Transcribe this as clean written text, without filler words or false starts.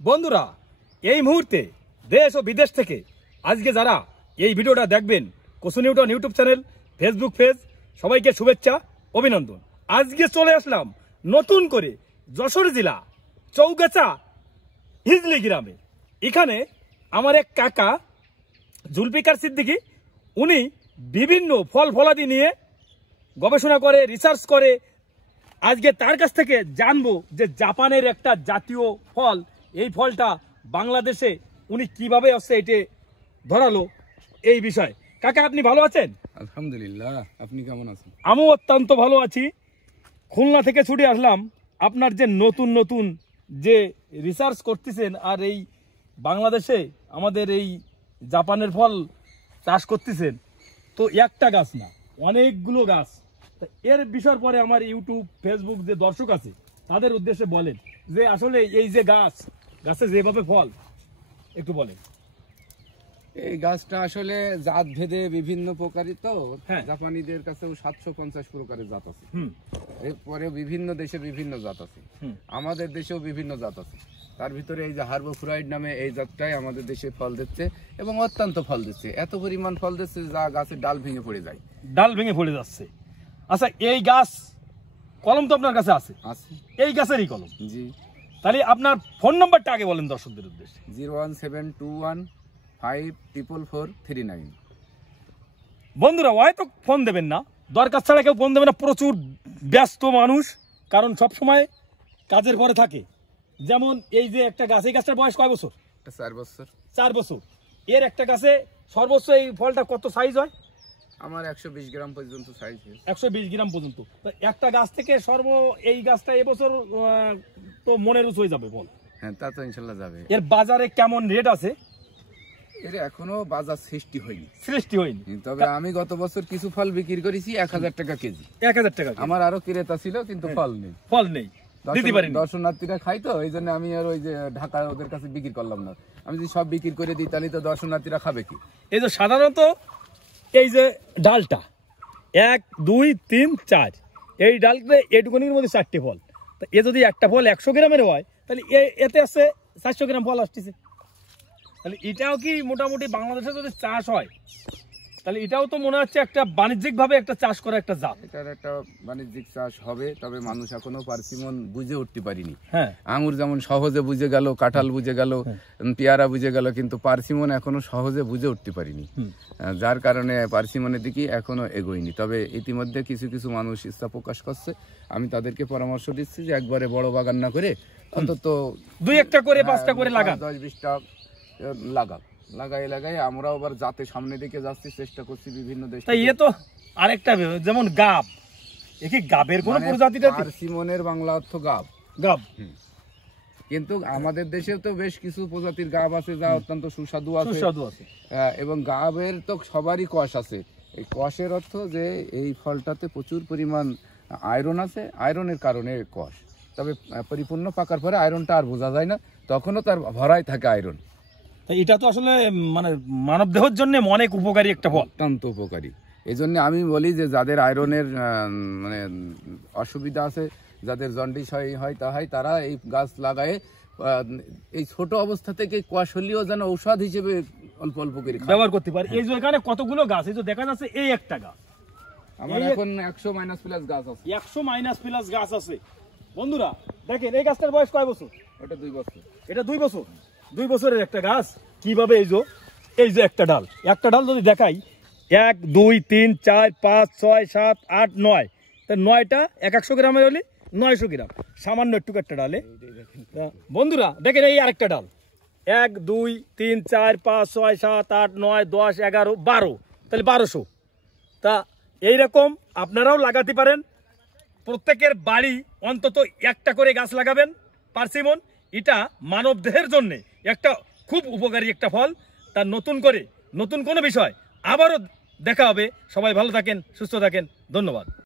বন্ধুরা, এই মুহূর্তে দেশ ও বিদেশ থেকে আজকে যারা এই ভিডিওটা দেখবেন, কোসু Newton YouTube channel, Facebook page, সবাইকে শুভেচ্ছা, অভিনন্দন। আজকে চলে আসলাম নতুন করে যশোর জেলা চৌগাছা হিজলি গ্রামে। এখানে আমার এক কাকা জুলফিকার সিদ্দিকী, উনি বিভিন্ন ফল ফলাদি নিয়ে গবেষণা করে, রিসার্চ করে। আজকে তার কাছ থেকে জানবো যে জাপানের একটা জাতীয় ফল, এই ফলটা বাংলাদেশে উনি কিভাবে আসছে এটা ধরালো এই বিষয়। কাকা, আপনি ভালো আছেন? আলহামদুলিল্লাহ, আপনি কেমন আছেন? আমিও অত্যন্ত ভালো আছি। খুলনা থেকে ছুটে আসলাম আপনার যে নতুন নতুন যে রিসার্চ করতেছেন, আর এই বাংলাদেশে আমাদের এই জাপানের ফল চাষ করতেছেন, তো একটা গাছ না, অনেকগুলো গাছ। এর বিষয়ের পরে আমার ইউটিউব ফেসবুক যে দর্শক আছে তাদের উদ্দেশ্যে বলেন যে আসলে এই যে গাছে যেভাবে ফল, একটু বলেন। এই গাছটা আসলে জাত ভেদে বিভিন্ন প্রকারই তো। হ্যাঁ। জাপানিদের কাছেও 750 প্রকারের জাত আছে। এরপরে বিভিন্ন দেশে বিভিন্ন জাত আছে, আমাদের দেশেও বিভিন্ন জাত আছে। তার ভিতরে এই যে হার্বোফ্রাইড নামে এই জাতটাই আমাদের দেশে ফল দিচ্ছে এবং অত্যন্ত ফল দিচ্ছে। এত পরিমাণ ফল দিচ্ছে যা গাছের ডাল ভেঙে পড়ে যায়। ডাল ভেঙে পড়ে যাচ্ছে। আচ্ছা, এই গাছ কলম তো আপনার কাছে আছে? আছে। এই গাছেরই কলম? জি। তাহলে আপনার ফোন নাম্বারটা আগে বলেন দর্শকদের উদ্দেশ্যে। 01721544439। বন্ধুরা, হয়তো ফোন দেবেন না, দরকার ছাড়া কেউ ফোন দেবে না, প্রচুর ব্যস্ত মানুষ, কারণ সব সময় কাজের পরে থাকে। যেমন এই যে একটা গাছ, এই গাছটার বয়স কয় বছর? 4 বছর। 4 বছর। এর একটা গাছে সর্বোচ্চ এই ফলটা কত সাইজ হয়? আমার 120 গ্রাম পর্যন্ত সাইজ। 120 গ্রাম পর্যন্ত। তো একটা গাছ থেকে এই গাছটা এবছর তো মনের উঁচু হয়ে যাবে ফল। হ্যাঁ, তা তো ইনশাল্লাহ যাবে। এর বাজারে কেমন রেট আছে? এর এখনো বাজার সৃষ্টি হয়নি। তবে আমি গত বছর কিছু ফল বিক্রি করেছি 1000 টাকা কেজি। 1000 টাকা? আমার আরো ক্রেতা ছিল, কিন্তু ফল নেই। দিতে পারিনি। দর্শনার্থীরা খাই তো, এই জন্য আমি আর ওই যে ঢাকা ওদের কাছে বিক্রি করলাম না। আমি যদি সব বিক্রি করে দিই তাহলে তো দর্শনার্থীরা খাবে কি? এই যে সাধারণত এই যে ডালটা 1 2 3 4, এই ডালটা এটুকুনির মধ্যে 4টে ফল। তা এ যদি একটা ফল 100 গ্রামের হয়, তাহলে এতে আছে 400 গ্রাম ফল আসতেছে। তাহলে এটাও কি মোটামুটি বাংলাদেশে যদি চাষ হয়, তাহলে এটাও তো মনে হচ্ছে একটা বাণিজ্যিক ভাবে একটা চাষ করা একটা জাত। এটার একটা বাণিজ্যিক চাষ হবে, তবে মানুষ এখনো পার্সিমন বুঝে উঠতে পারিনি। হ্যাঁ, আঙুর যেমন সহজে বুঝে গেল, কাঁঠাল বুঝে গেল, পেয়ারা বুঝে গেল, কিন্তু পার্সিমন এখনো সহজে বুঝে উঠতে পারিনি। যার কারণে পার্সিমনের দিকে এখনো এগোয়নি। তবে ইতিমধ্যে কিছু কিছু মানুষ ইচ্ছা প্রকাশ করছে। আমি তাদেরকে পরামর্শ দিচ্ছি যে একবারে বড় বাগান না করে অন্তত 2-1টা করে 5টা করে লাগান, 10-20টা লাগাই আমরাও আবার যাতে সামনে দিকে যাচ্ছি, চেষ্টা করছি বিভিন্ন দেশে। তাই এ তো আরেকটা, যেমন গাব, এ কি গাবের কোন প্রজাতিটা? পার্সিমনের বাংলা অর্থ গাব। কিন্তু আমাদের দেশেও তো বেশ কিছু প্রজাতির গাব আছে যা অত্যন্ত সুস্বাদু আছে। এবং গাবের তো সবারই কষ আছে। এই কষের অর্থ যে এই ফলটাতে প্রচুর পরিমাণ আয়রন আছে, আয়রনের কারণে কষ। তবে পরিপূর্ণ পাকার পরে আয়রনটা আর বোঝা যায় না, তখনও তার ভরাই থাকে আয়রন। এটা তো আসলে মানে মানব দেহের জন্য অনেক উপকারী একটা ফল, অত্যন্ত উপকারী। এই জন্য আমি বলি যে যাদের আয়রনের মানে অসুবিধা আছে, যাদের জন্ডিস হয় তারা এই গাছ লাগায় এই ছোট অবস্থা থেকে কোয়াশ হলেও যেন ঔষধ হিসেবে অল্প অল্প করে ব্যবহার করতে পারে। এই যে এখানে কতগুলো গাছ, এই যে দেখা যাচ্ছে এই একটা গাছ, আমার এখন 100 প্লাস গাছ আছে। 100 গাছ আছে। বন্ধুরা দেখেন, এই গাছটার বয়স কয় বছর? ওটা 2 বছর। এটা 2 বছর। 2 বছরের একটা গাছ কিভাবে এই যে একটা ডাল যদি দেখাই, 1 2 3 4 5 6 7 8 9, তা 9টা 100 গ্রামে হলে 900 গ্রাম, সামান্য একটু একটা ডালে। বন্ধুরা দেখেন, এই আরেকটা ডাল, 1 2 3 4 5 6 7 8 9 10 11 12, তাহলে 1200। তা এইরকম আপনারাও লাগাতে পারেন। প্রত্যেকের বাড়ি অন্তত একটা করে গাছ লাগাবেন। পার্সিমন এটা মানব দেহের জন্য একটা খুব উপকারী একটা ফল। তার নতুন কোনো বিষয় আবারও দেখা হবে। সবাই ভালো থাকেন, সুস্থ থাকেন, ধন্যবাদ।